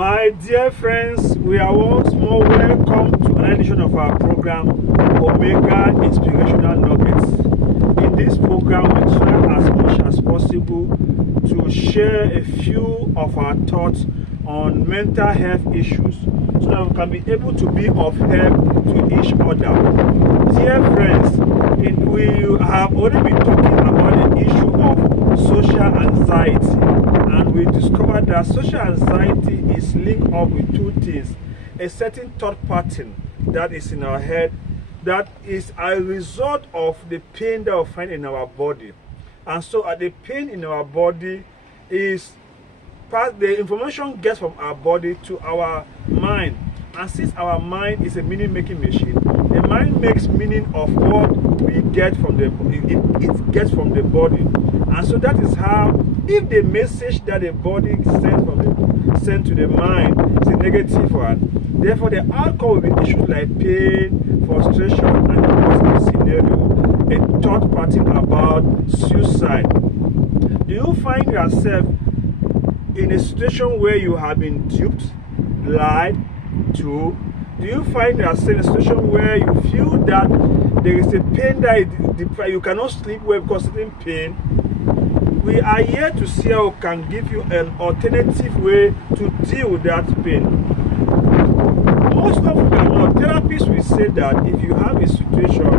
My dear friends, we are once more welcome to an edition of our program, Omega Inspirational Nuggets. In this program, we try as much as possible to share a few of our thoughts on mental health issues so that we can be able to be of help to each other. Dear friends, we have already been talking about the issue of social anxiety, and we discovered that social anxiety is linked up with two things: a certain thought pattern that is in our head that is a result of the pain that we find in our body. And so the pain in our body is the information gets from our body to our mind, and since our mind is a meaning making machine, the mind makes meaning of what we get from the it gets from the body. And so that is how, if the message that the body sent to the mind is a negative one, therefore the outcome will be issues like pain, frustration, and in the scenario, a thought pattern about suicide. Do you find yourself in a situation where you have been duped, lied to? Do you find yourself in a situation where you feel that there is a pain that you cannot sleep well because of the pain? We are here to see how we can give you an alternative way to deal with that pain. Most often than not, therapists will say that if you have a situation,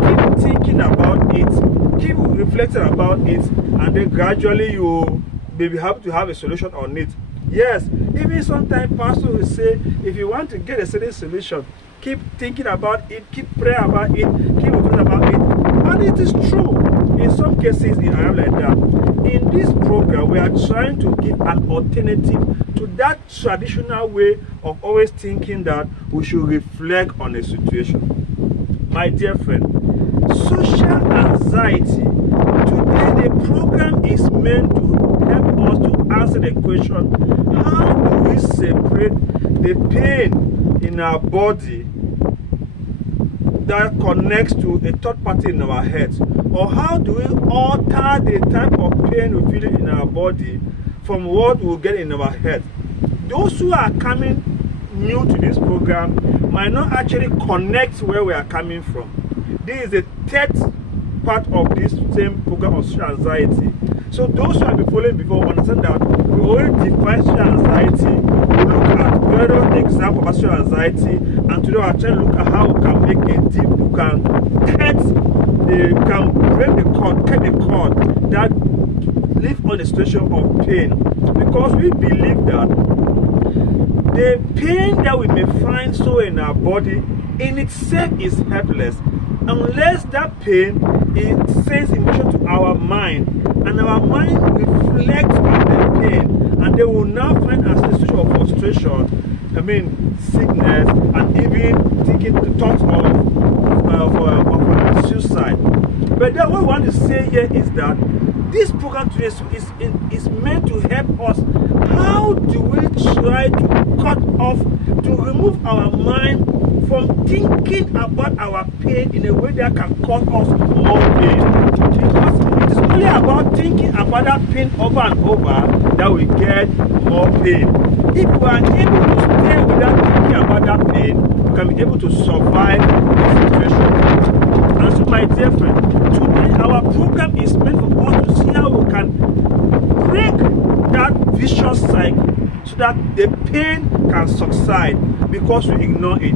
keep thinking about it, keep reflecting about it, and then gradually you maybe have to have a solution on it. Yes, even sometimes pastors will say, if you want to get a certain solution, keep thinking about it, keep praying about it, keep reflecting about it. And it is true. In some cases, it is like that. In this program, we are trying to give an alternative to that traditional way of always thinking that we should reflect on a situation. My dear friend, social anxiety. Today, the program is meant to help us to answer the question: how do we separate the pain in our body that connects to a third party in our heads? Or how do we alter the type of pain we feel in our body from what we get in our head? Those who are coming new to this program might not actually connect where we are coming from. This is the third part of this same program of social anxiety. So those who have been following before understand that we already define social anxiety. We look at various examples of social anxiety, and today we are trying to look at how we can make a deep, we can break the cord, cut the cord that live on the situation of pain. Because we believe that the pain that we may find so in our body in itself is helpless unless that pain sends emotion to our mind, and our mind reflects on the pain, and they will now find us in a situation of frustration, sickness, and even thinking the thoughts of suicide. But then what we want to say here is that this program today is meant to help us. How do we try to cut off, to remove our mind from thinking about our pain in a way that can cause us more pain? Because it is only about thinking about that pain over and over that we get more pain. If we are able to stay without thinking about that pain, we can be able to survive the situation. And so, my dear friend, today our program is meant for us to see how we can break that vicious cycle so that the pain can subside because we ignore it.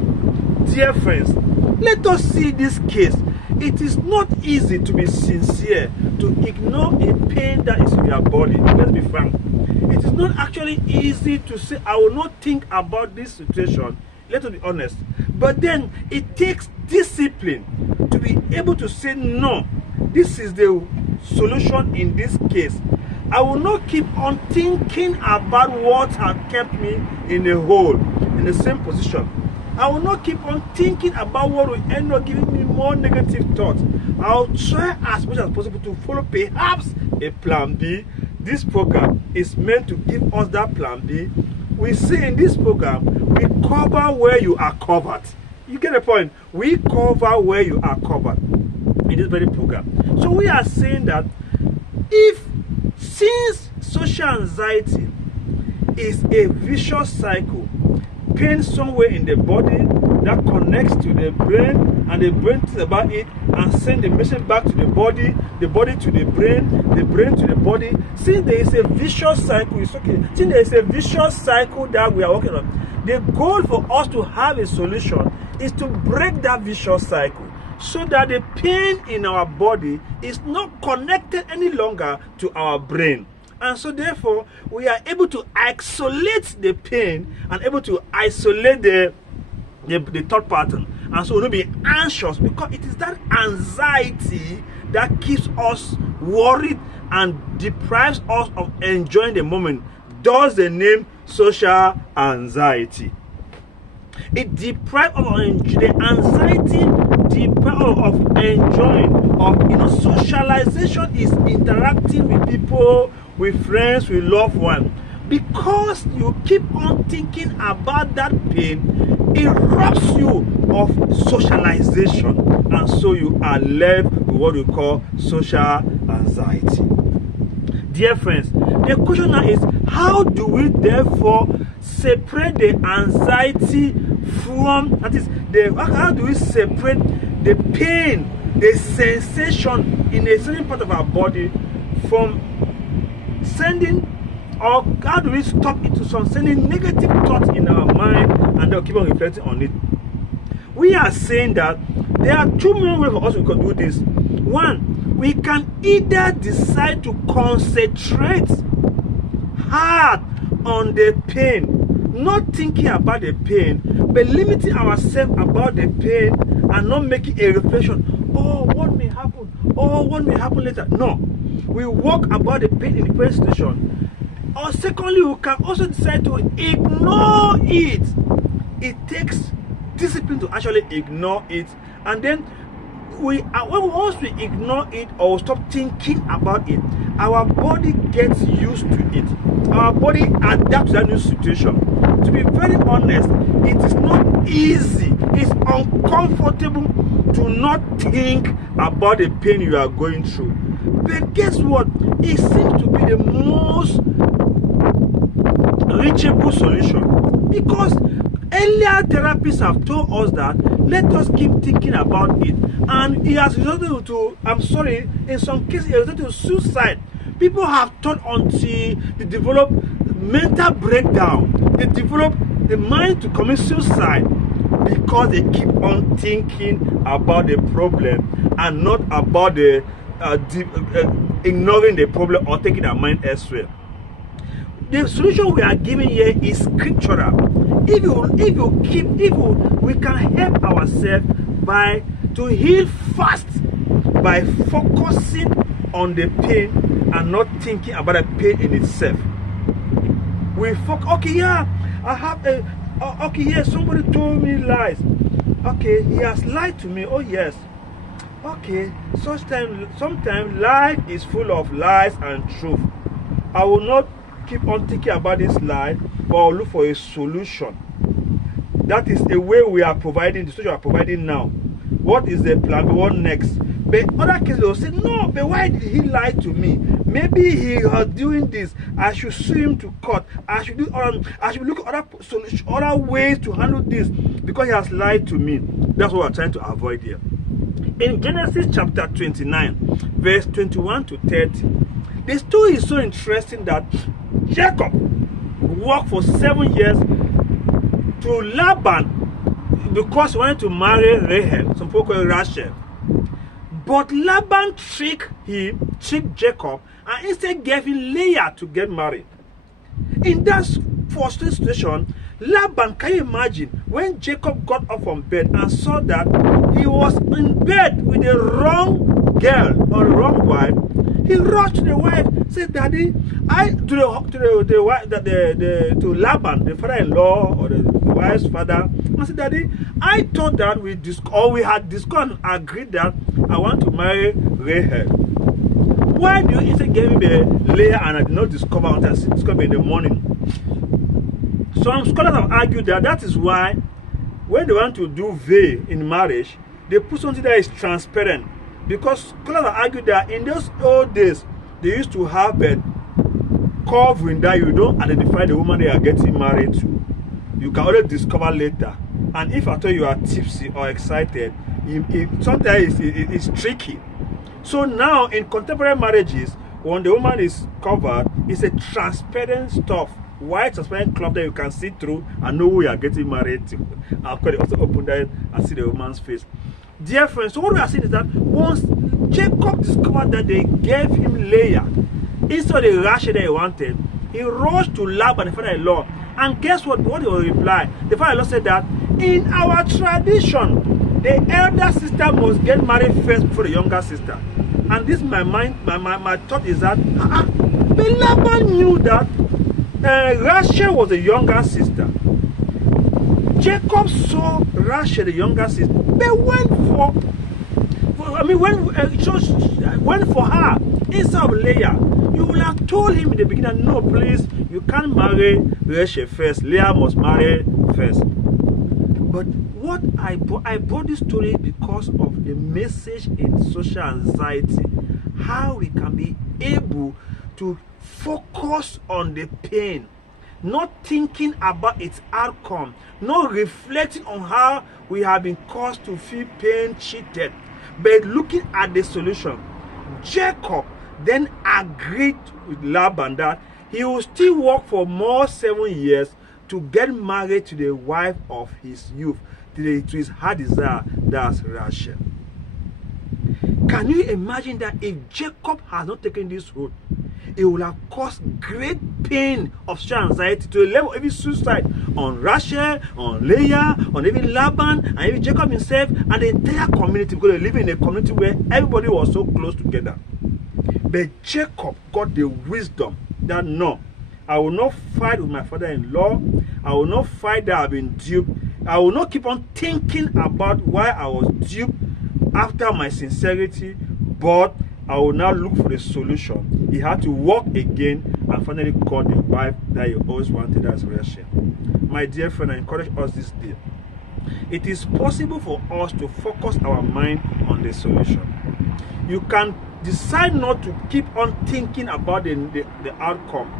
Dear friends, let us see this case. It is not easy to be sincere, to ignore a pain that is in your body. Let's be frank. It is not actually easy to say, I will not think about this situation. Let us be honest. But then it takes discipline to be able to say, no, this is the solution in this case. I will not keep on thinking about what has kept me in a hole, in the same position. I will not keep on thinking about what will end up giving me more negative thoughts. I'll try as much as possible to follow perhaps a plan B. This program is meant to give us that plan B. We say in this program, we cover where you are covered. You get the point? We cover where you are covered in this very program. So we are saying that since social anxiety is a vicious cycle. Pain somewhere in the body that connects to the brain, and the brain thinks about it and send the message back to the body to the brain to the body. Since there is a vicious cycle, it's okay. Since there is a vicious cycle that we are working on, the goal for us to have a solution is to break that vicious cycle so that the pain in our body is not connected any longer to our brain. And so therefore, we are able to isolate the pain and able to isolate the thought pattern. And so we'll not be anxious, because it is that anxiety that keeps us worried and deprives us of enjoying the moment. Thus the name social anxiety. It deprives of the anxiety, deprives of enjoying, socialization is interacting with people, with friends, with loved ones. Because you keep on thinking about that pain, it robs you of socialization, and so you are left with what we call social anxiety. Dear friends, the question now is, how do we therefore separate the anxiety from, how do we separate the pain, the sensation in a certain part of our body from sending, or how do we stop it from sending negative thoughts in our mind and then keep on reflecting on it? We are saying that there are two main ways for us we can do this. One, we can either decide to concentrate hard on the pain, not thinking about the pain, but limiting ourselves about the pain and not making a reflection. Oh, what may happen? Oh, what may happen later? No. We walk about the pain in the present situation. Or secondly, we can also decide to ignore it. It takes discipline to actually ignore it, and then once we ignore it or stop thinking about it, our body gets used to it. Our body adapts to that new situation. To be very honest, it is not easy. It's uncomfortable to not think about the pain you are going through. But guess what? It seems to be the most reachable solution, because earlier therapists have told us that let us keep thinking about it, and it has resulted to, in some cases it has resulted to suicide. People have thought until they develop mental breakdown, they develop the mind to commit suicide, because they keep on thinking about the problem and not about the ignoring the problem or taking their mind elsewhere. The solution we are giving here is scriptural. If we can help ourselves to heal fast by focusing on the pain and not thinking about the pain in itself. We focus. Okay, yeah, I have a. Okay, yes, somebody told me lies. Okay, he has lied to me. Oh yes. Okay, sometimes life is full of lies and truth. I will not keep on thinking about this lie, but I'll look for a solution. That is a way we are providing, the solution we are providing now. What is the plan? What next? But other cases will say, no, but why did he lie to me? Maybe he was doing this. I should sue him to court. I should look at other ways to handle this, because he has lied to me. That's what we're trying to avoid here. In Genesis chapter 29, verse 21 to 30, the story is so interesting that Jacob worked for 7 years to Laban because he wanted to marry Rahel, some people call it Rachel. But Laban tricked Jacob, and instead gave him Leah to get married. In that frustrating situation, Laban, can you imagine, when Jacob got up from bed and saw that he was in bed with the wrong girl or the wrong wife, he rushed to the wife, said, "Daddy, to Laban, the father-in-law or the wife's father, I said, Daddy, I thought that we had discussed and agreed that I want to marry Rahel. Why do you instead give me the Leah and I did not discover until I discovered in the morning?" Some scholars have argued that is why when they want to do veil in marriage, they put something that is transparent. Because scholars have argued that in those old days, they used to have covering that you don't identify the woman they are getting married to, you can always discover later. And if at all you are tipsy or excited, sometimes it's tricky. So now in contemporary marriages, when the woman is covered, it's a transparent stuff, white transparent cloth that you can see through and know who you are getting married to. Of course, also open that and see the woman's face. Dear friends, so what we are saying is that once Jacob discovered that they gave him Leah instead of the Rachel that he wanted, he rushed to Laban, the father-in-law. And guess what? What he will reply? The father-in-law said that in our tradition, the elder sister must get married first before the younger sister. And this my thought is that Laban knew that Rachel was the younger sister. Jacob saw Rachel, the younger sister. They went for her instead of Leah. You will have told him in the beginning, no, please, you can't marry Rachel first. Leah must marry first. But what I brought this story because of the message in social anxiety, how we can be able to focus on the pain, not thinking about its outcome, not reflecting on how we have been caused to feel pain, cheated, but looking at the solution. Jacob then agreed with Laban that he will still work for more 7 years to get married to the wife of his youth, to his heart desire, that's Rachel. Can you imagine that if Jacob has not taken this road, it will have caused great pain of social anxiety to a level of even suicide on Rachel, on Leah, on even Laban, and even Jacob himself, and the entire community, because they live in a community where everybody was so close together. But Jacob got the wisdom that no, I will not fight with my father-in-law. I will not fight that I've been duped. I will not keep on thinking about why I was duped after my sincerity, but I will now look for the solution. He had to walk again and finally got the wife that he always wanted as Rachel. My dear friend, I encourage us this day. It is possible for us to focus our mind on the solution. You can decide not to keep on thinking about the outcome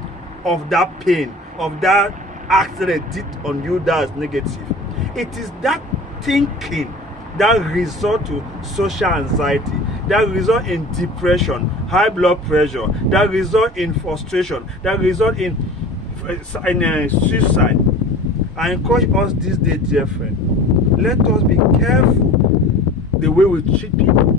of that pain, of that act that they did on you that is negative. It is that thinking that result to social anxiety, that result in depression, high blood pressure, that result in frustration, that result in suicide. I encourage us this day, dear friend, let us be careful the way we treat people.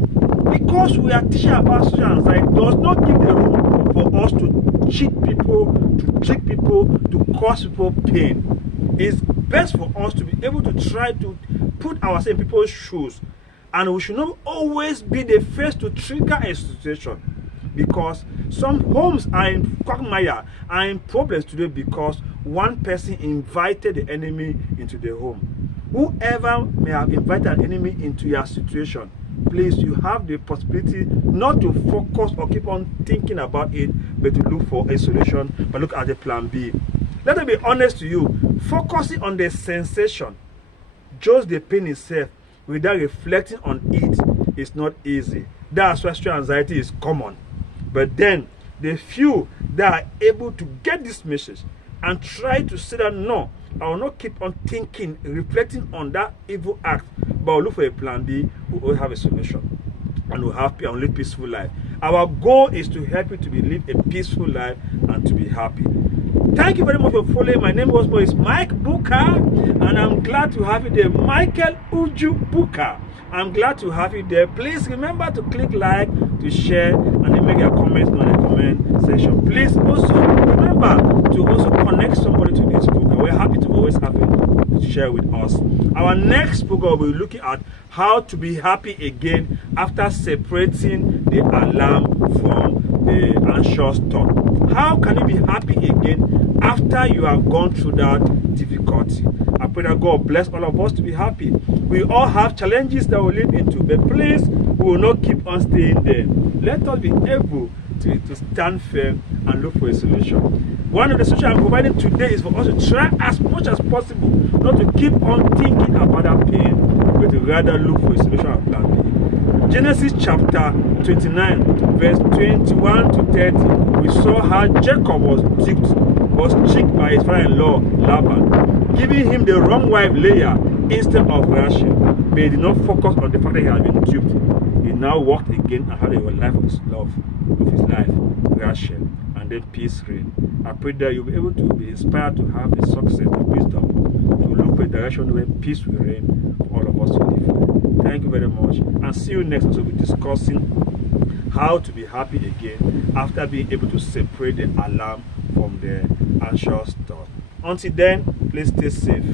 Because we are teaching about social anxiety does not give the room for us to cheat people, to trick people, to cause people pain. It's best for us to be able to try to put ourselves in people's shoes, and we should not always be the first to trigger a situation, because some homes are in quagmire, are in problems today because one person invited the enemy into the home. Whoever may have invited an enemy into your situation, please, you have the possibility not to focus or keep on thinking about it, but to look for a solution, but look at the plan B. Let me be honest to you, focusing on the sensation, just the pain itself, without reflecting on it, is not easy. That's why social anxiety is common. But then, the few that are able to get this message and try to say that no, I will not keep on thinking, reflecting on that evil act, but I'll look for a plan B, we will have a solution, and we'll have and live a peaceful life. Our goal is to help you to live a peaceful life and to be happy. Thank you very much for following. My name is Mike Booker, and I'm glad to have you there. Michael Uju Booker. I'm glad to have you there. Please remember to click like, to share, and then make your comments on the comment section. Please also remember to also connect somebody to this program. We're happy to always have you to share with us. Our next program will be looking at how to be happy again after separating the alarm from the anxious thought. How can you be happy again after you have gone through that difficulty? I pray that God bless all of us to be happy. We all have challenges that we live into, but please, we will not keep on staying there. Let us be able to stand firm and look for a solution. One of the solutions I'm providing today is for us to try as much as possible not to keep on thinking about that pain, but to rather look for a solution and plan B. Genesis chapter 29, verse 21 to 30, we saw how Jacob was tricked by his father-in-law Laban, giving him the wrong wife Leah instead of Rachel. But he did not focus on the fact that he had been duped. He now walked again and had a life of his love, of his life, Rachel, and then peace reigned. I pray that you'll be able to be inspired to have the success, the wisdom, to look for a direction where peace will reign for all of us to live. Thank you very much, and see you next. Also, we'll be discussing how to be happy again after being able to separate the alarm from the anxious thought. Until then, please stay safe.